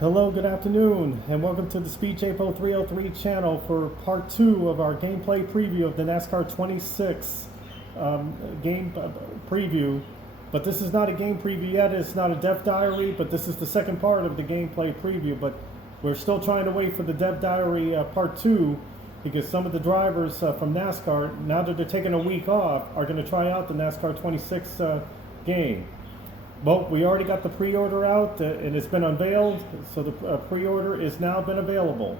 Hello, good afternoon, and welcome to the Speed JPO 303 channel for part 2 of our gameplay preview of the NASCAR 26 game preview. But this is not a game preview yet, it's not a dev diary, but this is the second part of the gameplay preview. But we're still trying to wait for the dev diary part 2, because some of the drivers from NASCAR, now that they're taking a week off, are going to try out the NASCAR 26 game. Well, we already got the pre-order out and it's been unveiled, so the pre-order is now been available.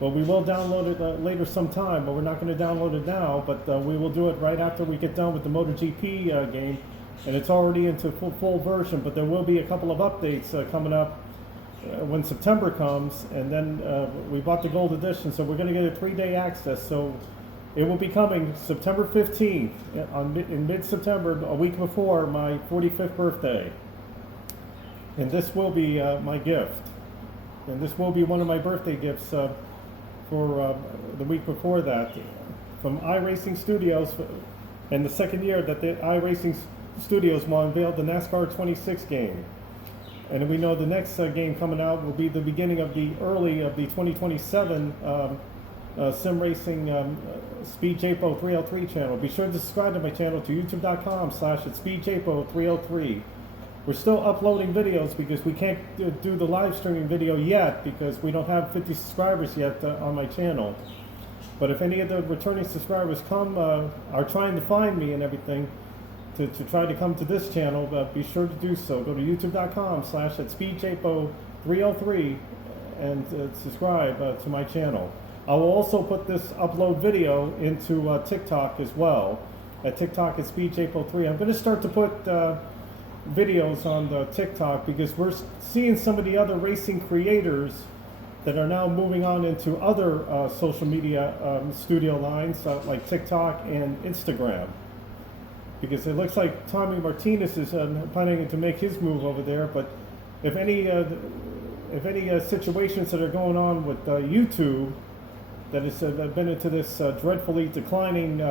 Well, we will download it later sometime, but we're not going to download it now, but we will do it right after we get done with the MotoGP game, and it's already into full version, but there will be a couple of updates coming up when September comes, and then we bought the gold edition, so we're going to get a 3-day access, so it will be coming September 15th, in mid-September, a week before my 45th birthday. And this will be my gift. And this will be one of my birthday gifts for the week before that. From iRacing Studios, and the second year that the iRacing Studios will unveil the NASCAR 26 game. And we know the next game coming out will be the beginning of the 2027 sim racing Speed JPO 303 channel. Be sure to subscribe to my channel to youtube.com/speedjpo303. We're still uploading videos because we can't do the live streaming video yet because we don't have 50 subscribers yet on my channel. But if any of the returning subscribers are trying to find me and everything to try to come to this channel, be sure to do so. Go to youtube.com/speedjpo303 and subscribe to my channel. I will also put this upload video into TikTok as well. At TikTok at SpeedJPO3. I'm going to start to put videos on the TikTok because we're seeing some of the other racing creators that are now moving on into other social media studio lines like TikTok and Instagram. Because it looks like Tommy Martinez is planning to make his move over there. But if any situations that are going on with YouTube, that has been into this dreadfully declining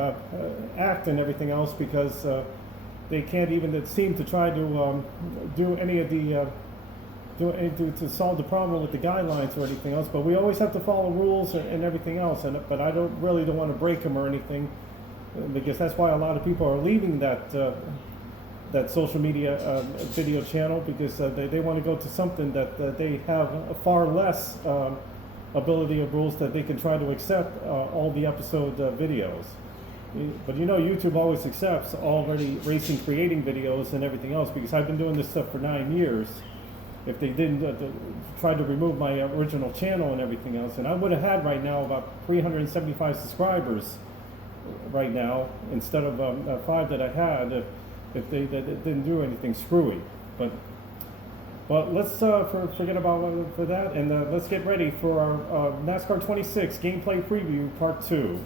act and everything else, because they can't even seem to try to do any of the to solve the problem with the guidelines or anything else. But we always have to follow rules and everything else. But I don't want to break them or anything, because that's why a lot of people are leaving that social media video channel, because they want to go to something that they have a far less ability of rules that they can try to accept all the episode videos. But you know, YouTube always accepts already racing creating videos and everything else, because I've been doing this stuff for 9 years. If they didn't try to remove my original channel and everything else, and I would have had right now about 375 subscribers right now instead of 5 that I had if they didn't do anything screwy. But let's forget about for that, and let's get ready for our NASCAR 26 gameplay preview part 2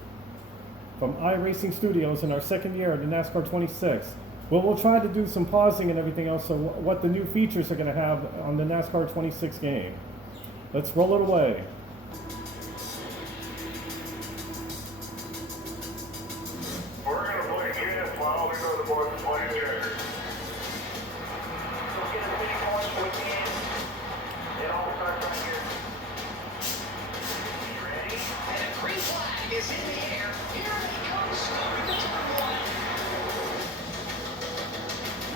from iRacing Studios in our second year of the NASCAR 26. Well, we'll try to do some pausing and everything else, so what the new features are going to have on the NASCAR 26 game. Let's roll it away. We're going to play chess while we go to the boys to play checkers. Is in the air. Here they come, slowing to turn 1.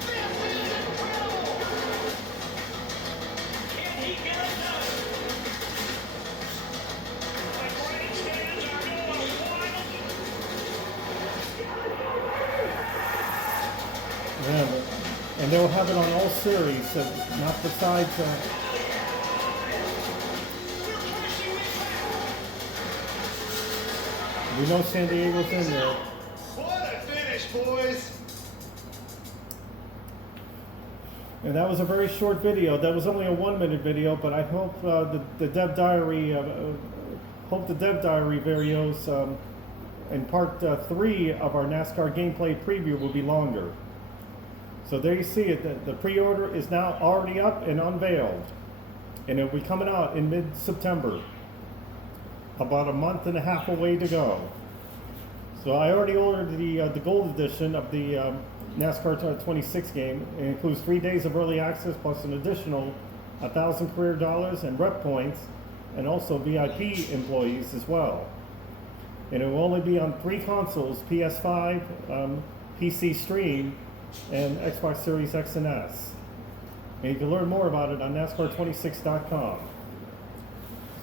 This is incredible. Can he get it done? The grandstands are going wild. Yeah, and they'll have it on all series, not besides. We know San Diego's in there. What a finish, boys! And that was a very short video. That was only a 1-minute video, but I hope the dev diary, videos in part 3 of our NASCAR gameplay preview will be longer. So there you see it. The pre-order is now already up and unveiled, and it'll be coming out in mid-September. About a month and a half away to go. So I already ordered the gold edition of the NASCAR 26 game. It includes 3 days of early access plus an additional 1,000 career dollars and rep points, and also VIP employees as well. And it will only be on 3 consoles: PS5, PC Stream, and Xbox Series X and S. And you can learn more about it on NASCAR26.com.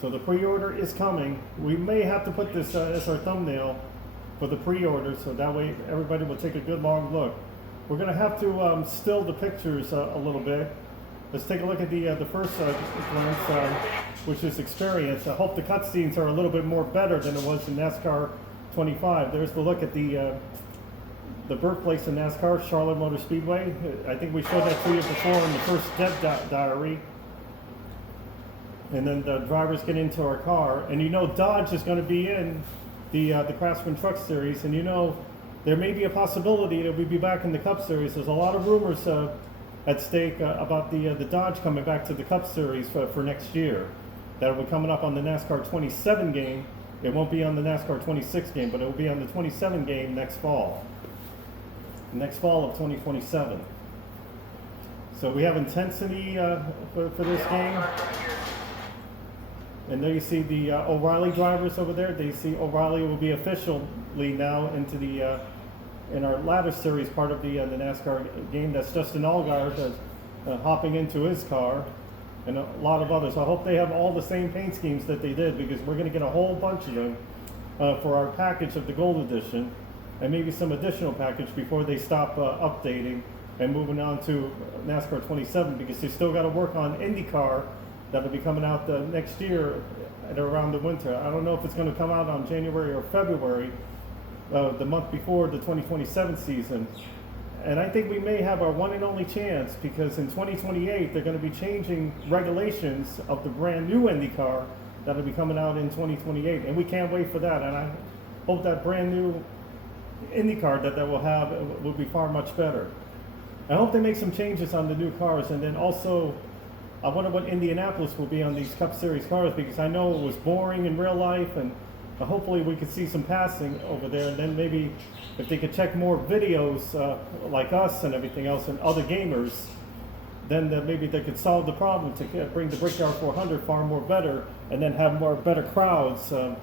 So the pre-order is coming. We may have to put this as our thumbnail for the pre-order, so that way everybody will take a good long look. We're going to have to still the pictures a little bit. Let's take a look at the first glimpse, which is experience. I hope the cutscenes are a little bit more better than it was in NASCAR 25. There's the look at the birthplace of NASCAR, Charlotte Motor Speedway. I think we showed that to you before in the first Dev Diary. And then the drivers get into our car, and you know Dodge is going to be in the Craftsman Truck Series, and you know there may be a possibility that we'll be back in the Cup Series. There's a lot of rumors at stake about the Dodge coming back to the Cup Series for next year. That will be coming up on the NASCAR 27 game. It won't be on the NASCAR 26 game, but it will be on the 27 game next fall of 2027. So we have intensity for this game. And there you see the O'Reilly drivers over there. They see O'Reilly will be officially now into the in our ladder series part of the NASCAR game. That's Justin Allgaier hopping into his car, and a lot of others. I hope they have all the same paint schemes that they did, because we're going to get a whole bunch of them for our package of the Gold Edition, and maybe some additional package before they stop updating and moving on to NASCAR 27, because they still got to work on IndyCar. That'll be coming out next year at around the winter. I don't know if it's going to come out on January or February, the month before the 2027 season. And I think we may have our one and only chance, because in 2028 they're going to be changing regulations of the brand new IndyCar that'll be coming out in 2028. And we can't wait for that. And I hope that brand new IndyCar that we'll have will be far much better. I hope they make some changes on the new cars, and then also I wonder what Indianapolis will be on these Cup Series cars, because I know it was boring in real life, and hopefully we could see some passing over there. And then maybe if they could check more videos like us and everything else and other gamers, then maybe they could solve the problem to bring the Brickyard 400 far more better, and then have more better crowds than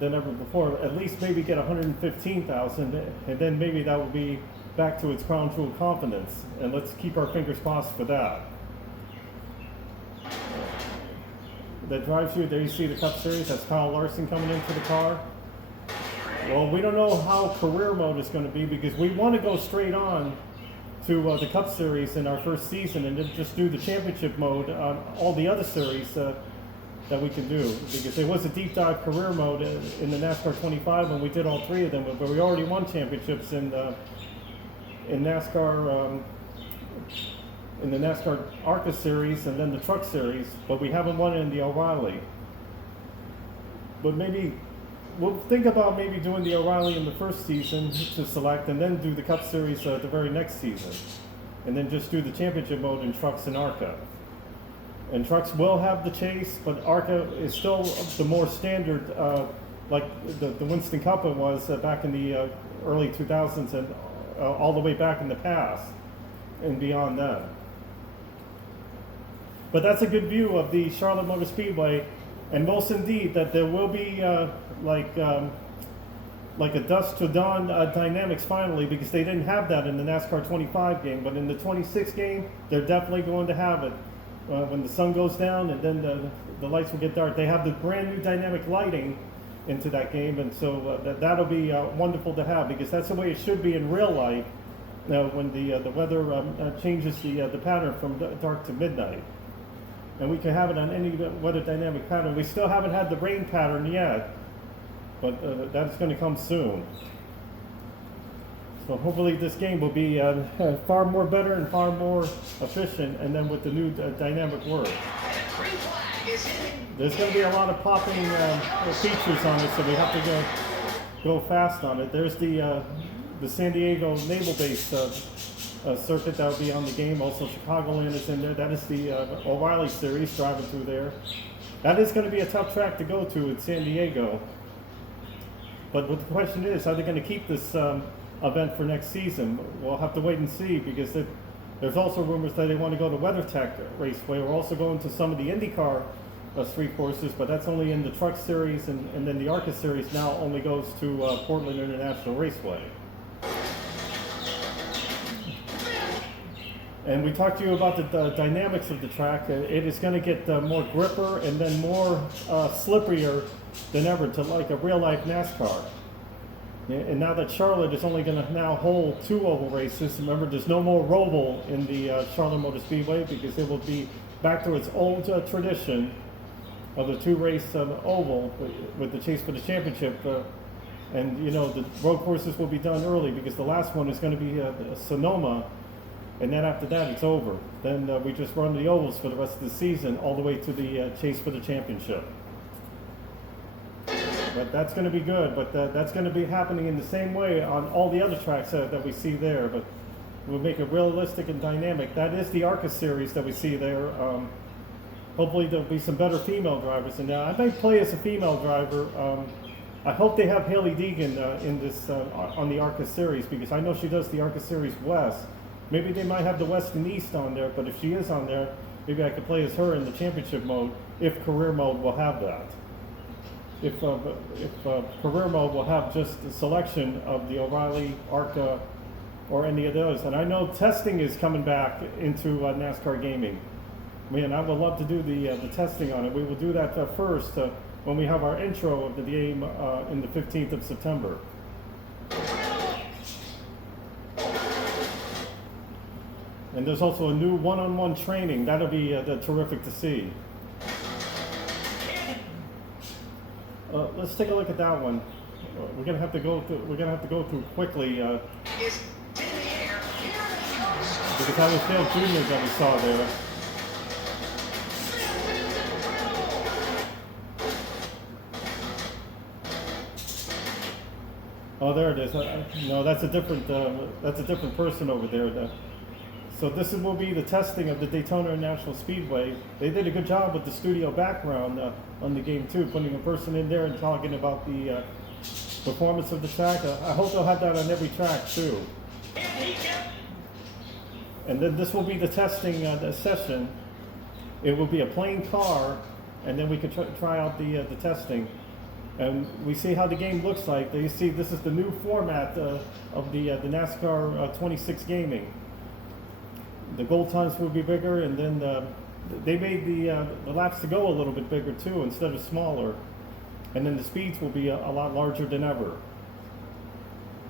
ever before. At least maybe get 115,000, and then maybe that will be back to its crown jewel confidence. And let's keep our fingers crossed for that. That drives you, there you see the Cup Series. That's Kyle Larson coming into the car. Well, we don't know how career mode is going to be, because we want to go straight on to the Cup Series in our first season, and then just do the championship mode on all the other series that we can do, because there was a deep dive career mode in the NASCAR 25 when we did all 3 of them, but we already won championships in NASCAR. In the NASCAR ARCA series and then the Truck Series, but we haven't won it in the O'Reilly. But maybe we'll think about maybe doing the O'Reilly in the first season to select, and then do the Cup Series the very next season, and then just do the championship mode in Trucks and ARCA. And Trucks will have the chase, but ARCA is still the more standard, like the Winston Cup was back in the early 2000s and all the way back in the past and beyond that. But that's a good view of the Charlotte Motor Speedway, and most indeed that there will be like a dusk to dawn dynamics finally, because they didn't have that in the NASCAR 25 game, but in the 26 game they're definitely going to have it when the sun goes down, and then the lights will get dark. They have the brand new dynamic lighting into that game, and so that'll be wonderful to have, because that's the way it should be in real life. Now, when the weather changes the pattern from dark to midnight. And we can have it on any weather dynamic pattern. We still haven't had the rain pattern yet, but that's going to come soon. So hopefully this game will be far more better and far more efficient, and then with the new dynamic work. There's going to be a lot of popping features on it, so we have to go fast on it. There's the San Diego Naval Base circuit that will be on the game. Also, Chicagoland is in there. That is the O'Reilly series driving through there. That is going to be a tough track to go to in San Diego. But what the question is, are they going to keep this event for next season? We'll have to wait and see, because There's also rumors that they want to go to WeatherTech Raceway. We're also going to some of the IndyCar street courses, but that's only in the Truck Series, and then the ARCA Series now only goes to Portland International Raceway. And we talked to you about the dynamics of the track. It is going to get more gripper and then more slipperier than ever to like a real-life NASCAR. And now that Charlotte is only going to now hold 2 oval races, remember there's no more Roval in the Charlotte Motor Speedway because it will be back to its old tradition of the 2-race oval with the chase for the championship. And you know, the road courses will be done early because the last one is going to be Sonoma, and then after that it's over. Then we just run the ovals for the rest of the season all the way to the chase for the championship. But that's going to be good, but that's going to be happening in the same way on all the other tracks that we see there, but we'll make it realistic and dynamic. That is the ARCA Series that we see there. Hopefully there'll be some better female drivers, and I might play as a female driver. I hope they have Haley Deegan in this on the ARCA Series, because I know she does the ARCA Series West. Maybe they might have the West and East on there, but if she is on there, maybe I could play as her in the championship mode, if career mode will have that. If career mode will have just a selection of the O'Reilly, ARCA, or any of those. And I know testing is coming back into NASCAR gaming. Man, I would love to do the testing on it. We will do that first when we have our intro of the game in the 15th of September. And there's also a new one-on-one training. That'll be terrific to see. Let's take a look at that one. We're gonna have to go through quickly because that was Dale Jr. that we saw there. Oh, there it is. No, that's a different person over there. So this will be the testing of the Daytona International Speedway. They did a good job with the studio background on the game too, putting a person in there and talking about the performance of the track. I hope they'll have that on every track too. And then this will be the testing session. It will be a plain car, and then we can try out the testing. And we see how the game looks like. You see, this is the new format of the NASCAR 26 gaming. The goal times will be bigger, and then they made the laps to go a little bit bigger too, instead of smaller. And then the speeds will be a lot larger than ever.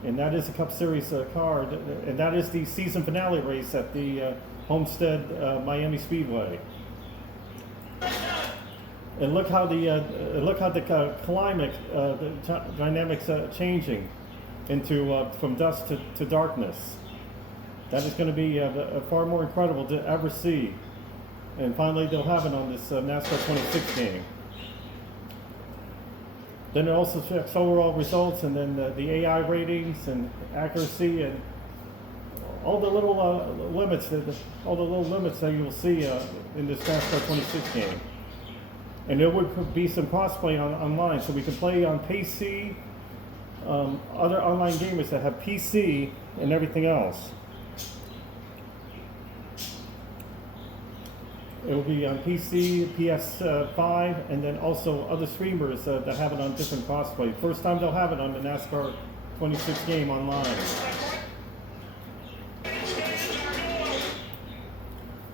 And that is a Cup Series car, and that is the season finale race at the Homestead Miami Speedway. And look how the climate, the dynamics changing into from dusk to darkness. That is going to be far more incredible to ever see. And finally, they'll have it on this NASCAR 26 game. Then it also checks overall results, and then the AI ratings and accuracy and all the little limits that you will see in this NASCAR 26 game. And there would be some crossplay online, so we can play on PC, other online gamers that have PC and everything else. It will be on PC, PS5, and then also other streamers that have it on different crossplay. First time they'll have it on the NASCAR 26 game online.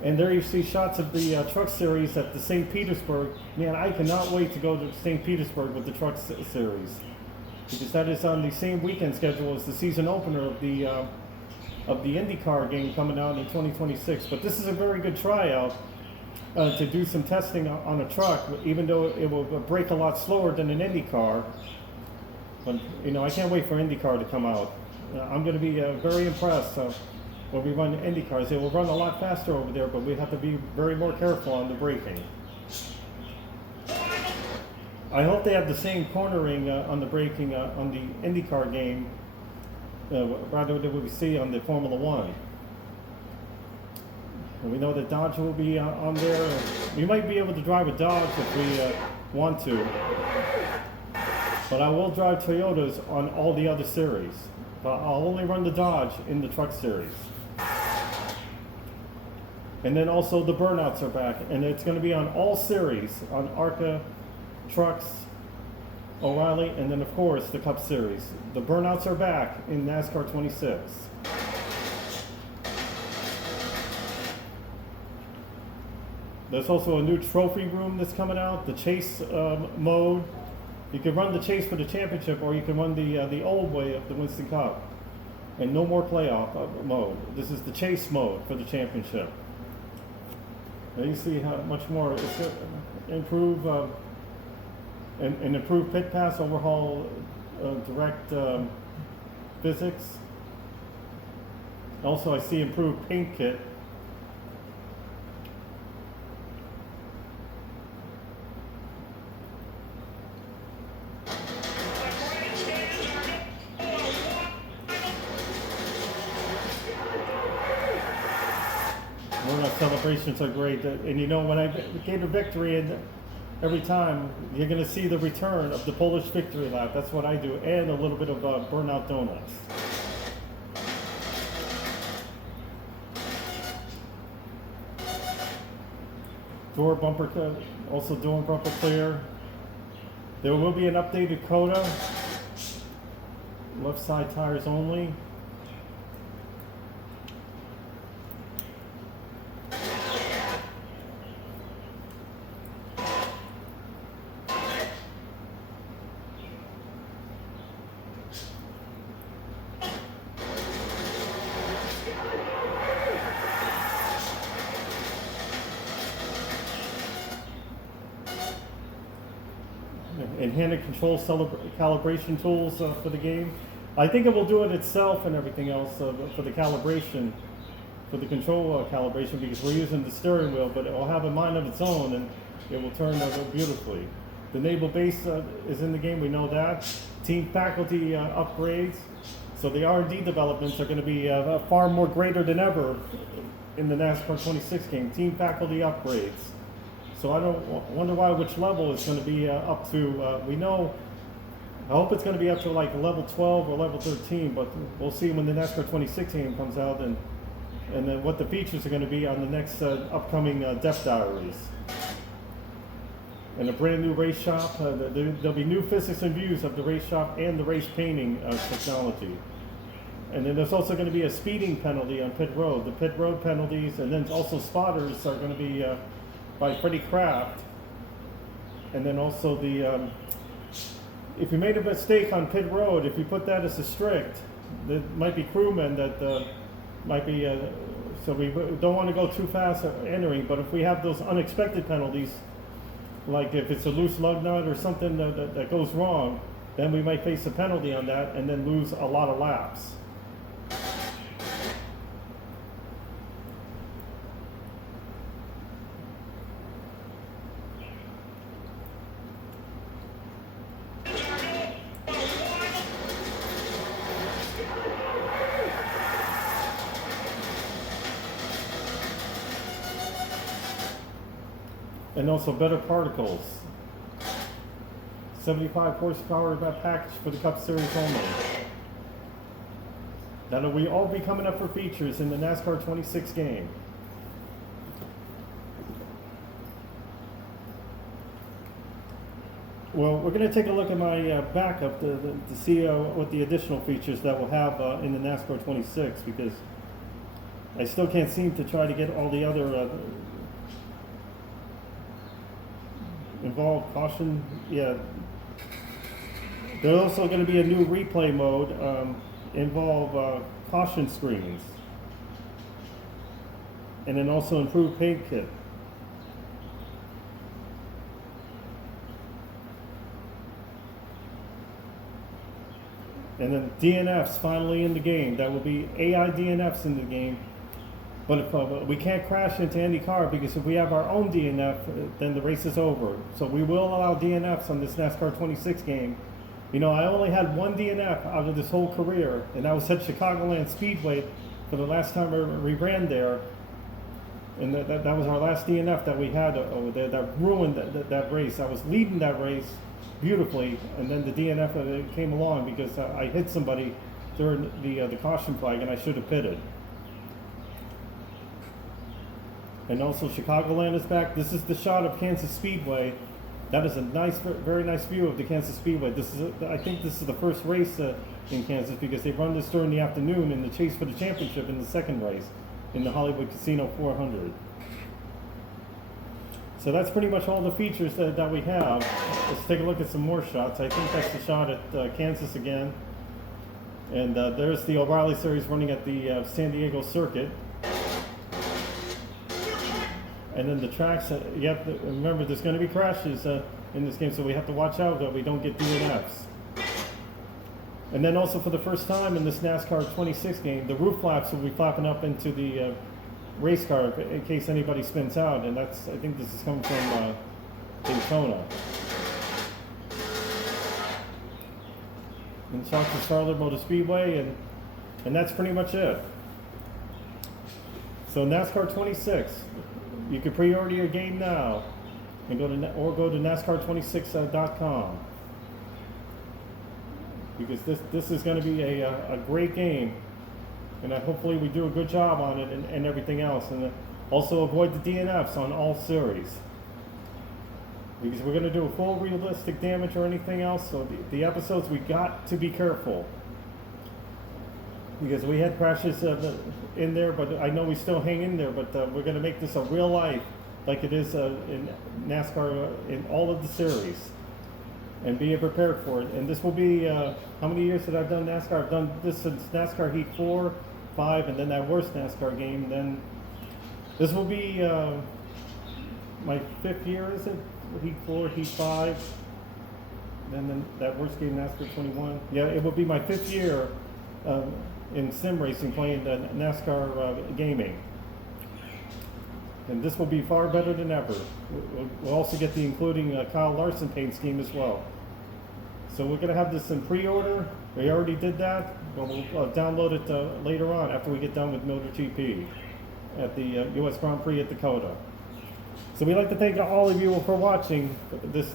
And there you see shots of the Truck Series at the St. Petersburg. Man, I cannot wait to go to St. Petersburg with the Truck Series, because that is on the same weekend schedule as the season opener of the IndyCar game coming out in 2026. But this is a very good tryout. To do some testing on a truck, even though it will break a lot slower than an IndyCar. But you know, I can't wait for IndyCar to come out. I'm going to be very impressed when we run IndyCars. They will run a lot faster over there, but we have to be very more careful on the braking. I hope they have the same cornering on the braking on the IndyCar game, rather than what we see on the Formula One. And we know that Dodge will be on there. We might be able to drive a Dodge if we want to. But I will drive Toyotas on all the other series. But I'll only run the Dodge in the Truck Series. And then also the burnouts are back, and it's going to be on all series, on ARCA, trucks, O'Reilly, and then of course the Cup Series. The burnouts are back in NASCAR 26. There's also a new trophy room that's coming out, the chase mode. You can run the chase for the championship, or you can run the old way of the Winston Cup. And no more playoff mode. This is the chase mode for the championship. Now you see how much more it's going to improve and improve pit pass, overhaul direct physics. Also, I see improved paint kit. Celebrations are great, and you know, when I gave a victory, and every time you're going to see the return of the Polish victory lap. That's what I do, and a little bit of burnout donuts. Door bumper, also door bumper clear. There will be an updated coda. Left side tires only. And handed control calibration tools for the game. I think it will do it itself and everything else for the calibration, for the control calibration, because we're using the steering wheel, but it will have a mind of its own and it will turn beautifully. The naval base is in the game, we know that. Team faculty upgrades. So the R&D developments are going to be far more greater than ever in the NASCAR 26 game. Team faculty upgrades. So I don't wonder why which level it's going to be up to. We know, I hope it's going to be up to like level 12 or level 13, but we'll see when the NASCAR 26 game comes out and then what the features are going to be on the next upcoming depth diaries. And a brand new race shop. There'll be new physics and views of the race shop and the race painting technology. And then there's also going to be a speeding penalty on pit road. The pit road penalties, and then also spotters are going to be by Freddie Kraft. And then also the, if you made a mistake on pit road, if you put that as a strict, there might be crewmen that might be, so we don't want to go too fast entering, but if we have those unexpected penalties, like if it's a loose lug nut or something that goes wrong, then we might face a penalty on that and then lose a lot of laps. And also better particles. 75 horsepower package for the Cup Series only. That'll we all be coming up for features in the NASCAR 26 game. Well, we're going to take a look at my backup to see what the additional features that we'll have in the NASCAR 26, because I still can't seem to try to get all the other involved caution. Yeah, there's also going to be a new replay mode, involve caution screens, and then also improved paint kit. And then DNFs finally in the game. That will be AI DNFs in the game. But if, we can't crash into any car, because if we have our own DNF, then the race is over. So we will allow DNFs on this NASCAR 26 game. You know, I only had one DNF out of this whole career, and that was at Chicagoland Speedway for the last time we ran there. And that was our last DNF that we had over there that ruined that race. I was leading that race beautifully, and then the DNF came along because I hit somebody during the caution flag, and I should have pitted. And also Chicagoland is back. This is the shot of Kansas Speedway. That is a nice, very nice view of the Kansas Speedway. This is, I think this is the first race in Kansas because they run this during the afternoon in the chase for the championship in the second race in the Hollywood Casino 400. So that's pretty much all the features that we have. Let's take a look at some more shots. I think that's the shot at Kansas again. And there's the O'Reilly Series running at the San Diego circuit. And then the tracks, you have to remember there's going to be crashes in this game, so we have to watch out that we don't get DNFs. And then also for the first time in this NASCAR 26 game, the roof flaps will be flapping up into the race car in case anybody spins out, and I think this is coming from Daytona. And shots to Charlotte Motor Speedway, and that's pretty much it. So NASCAR 26. You can pre-order your game now, and go to NASCAR26.com because this is going to be a great game, and hopefully we do a good job on it and everything else, and also avoid the DNFs on all series because we're going to do a full realistic damage or anything else. So the episodes, we got to be careful because we had crashes in there, but I know we still hang in there, but we're going to make this a real life like it is in NASCAR in all of the series and be prepared for it. And this will be, how many years that I've done NASCAR? I've done this since NASCAR Heat 4, 5, and then that worst NASCAR game. Then this will be my 5th year, is it? Heat 4, Heat 5, then that worst game, NASCAR 21. Yeah, it will be my 5th year in sim racing playing the NASCAR gaming. And this will be far better than ever. We'll also get the including Kyle Larson paint scheme as well. So we're going to have this in pre-order. We already did that, but we'll download it later on after we get done with MotoGP at the U.S. Grand Prix at Dakota. So we'd like to thank all of you for watching this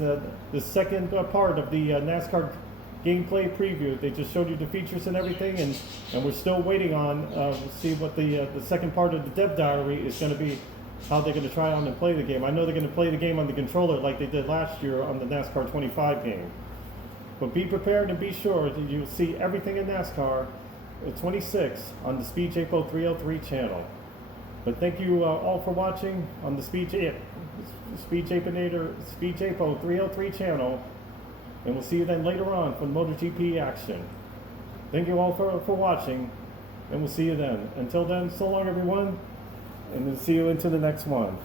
second part of the NASCAR gameplay preview. They just showed you the features and everything, and we're still waiting on see what the second part of the dev diary is going to be, how they're going to try on and play the game. I know they're going to play the game on the controller like they did last year on the NASCAR 25 game. But be prepared and be sure that you'll see everything in NASCAR 26 on the Speed JPO 303 channel. But thank you all for watching on the Speed JPO 303 channel. And we'll see you then later on for the MotoGP action. Thank you all for watching, and we'll see you then. Until then, so long everyone, and we'll see you into the next one.